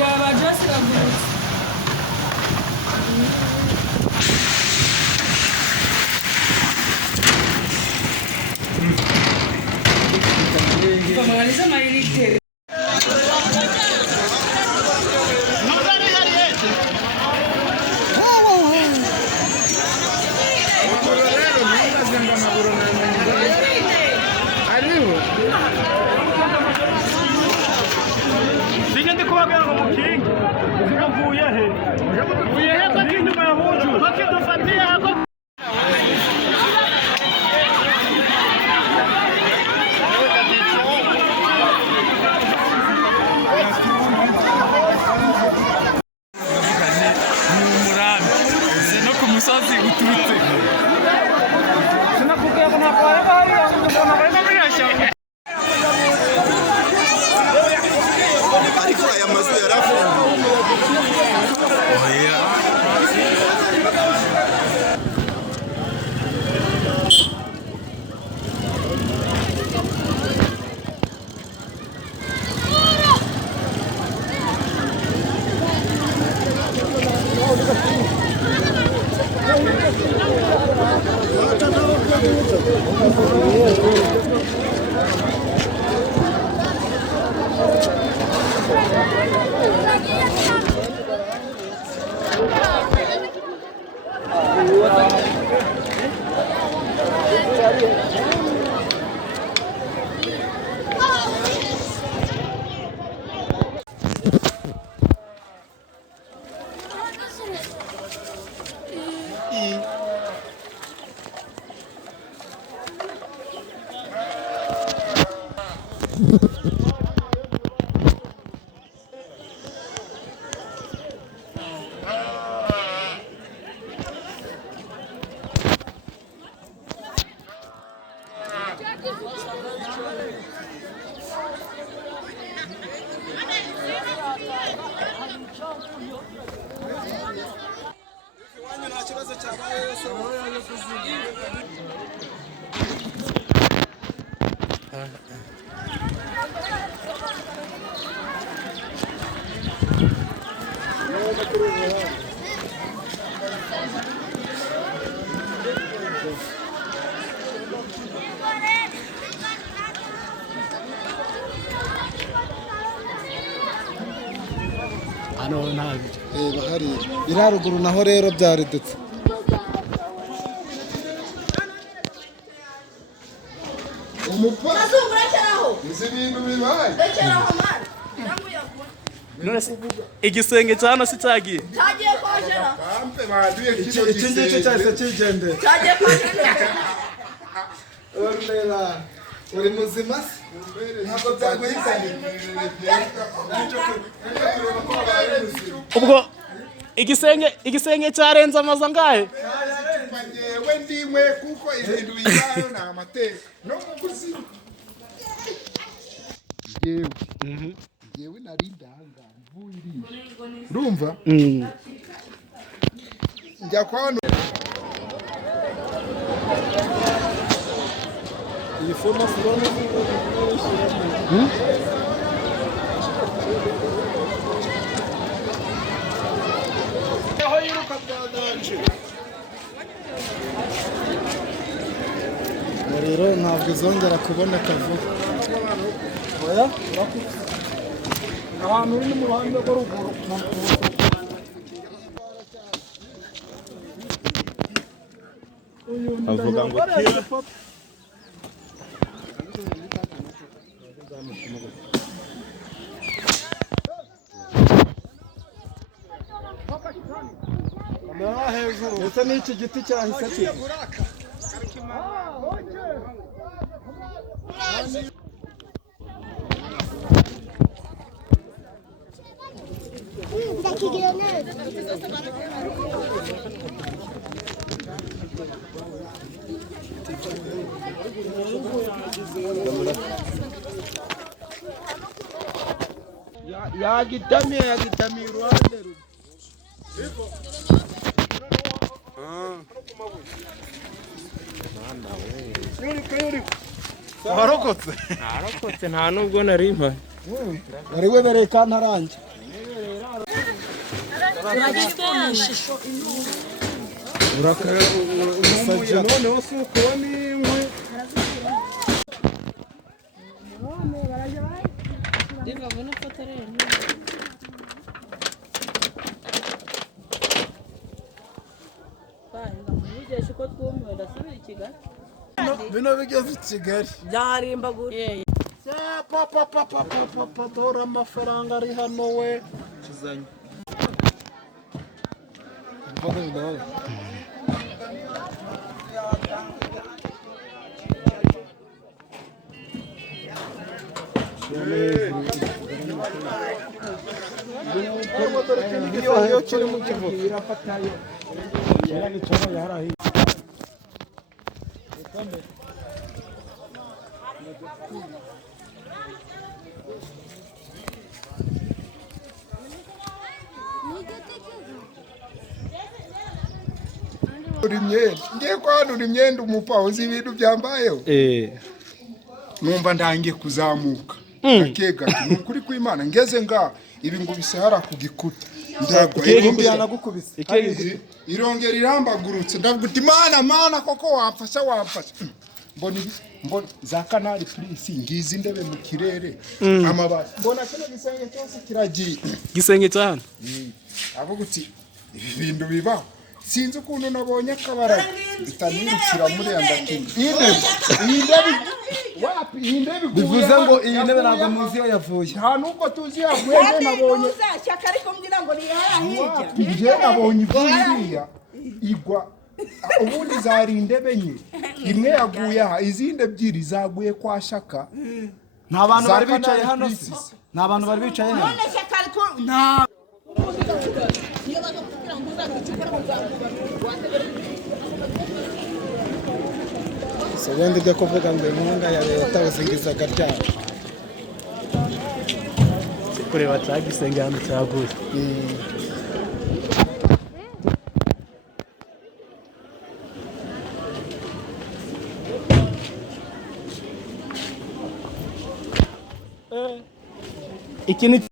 Ya bajya siragurutse. Kamaliza mailite. Siguiente kubabwira ngo mukinge uvuga mvuye he ko kinyuma ya huju bakidufatiye hako umusozi uturutse sinakubwiye ko ntabwo wareba hariya umuntu barimo birashaka ariko aya mazu yarafunguye oya hano ntabi reba hari iraruguru naho rero byaridutse umupaka izi bintu bibaye igisenge cyano si cyagiye cyagiye kwajera kampe baduye kino iki ngiki cyahise kigendera cyagiye kwajera urumera uri muzima ntabwo byaguhitanye ubwo igisenge cyarenze amazu angahe yewe ndimwe kuko ibintu bibaho ni amateka no mu buzima yewe nari ndanga mvuye urumva njya kwa iyi forma flone aho yiruka bwadanje rero ntabwo izongera kuboneka vuba oya ahantu uri mu ruhande rwo ruguru avuga ngo hejuru ndetse n'iki giti cyahise kiri yagitamiye uruhande rumwe warokotse narokotse nta nubwo nari mpari wari webereye kantarange umusajya noneho si ukuba n'inkwi bino bigeze i Kigali byarimbagura papa dore amafaranga ari hano we kizanye iyo kiri mu kivuga ngiye kwanura imyenda umupa uzi ibintu byambayeho numva ndangiye kuzamuka gake gake ni ukuri kw'Imana ngeze nga ibi ngo bisahara ku gikuta ndagwa irongera irambagurutse ndavuga uti mana koko wamfasha mbona za kanari purisi ngizi indebe mu kirere amabati mbona kino gisenge cyose kiragiye gisenge cyane avuga uti ibi bintu bibaho sinzi ukuntu nabonye akabara bitanirukira muri andakindi iyi ndebe bivuze ngo iyi ndebe ntabwo muzi iyo yavuye nta nubwo tuzi yavuye nabonye uzashyaka ariko mbwira ngo ni hirya njye nabonye ivuriya igwa ubundi zari indebe nye imwe yaguye aha izindi ebyiri zaguye kwa Shaka nta bantu bari bicaye hano se nta bantu bari bicaye hano none shyaka ariko nta ubundi byo kuvuga ngo inkunga ya leta uzingizaga ryabo kureba cya gisenge hano cyaguye iki ni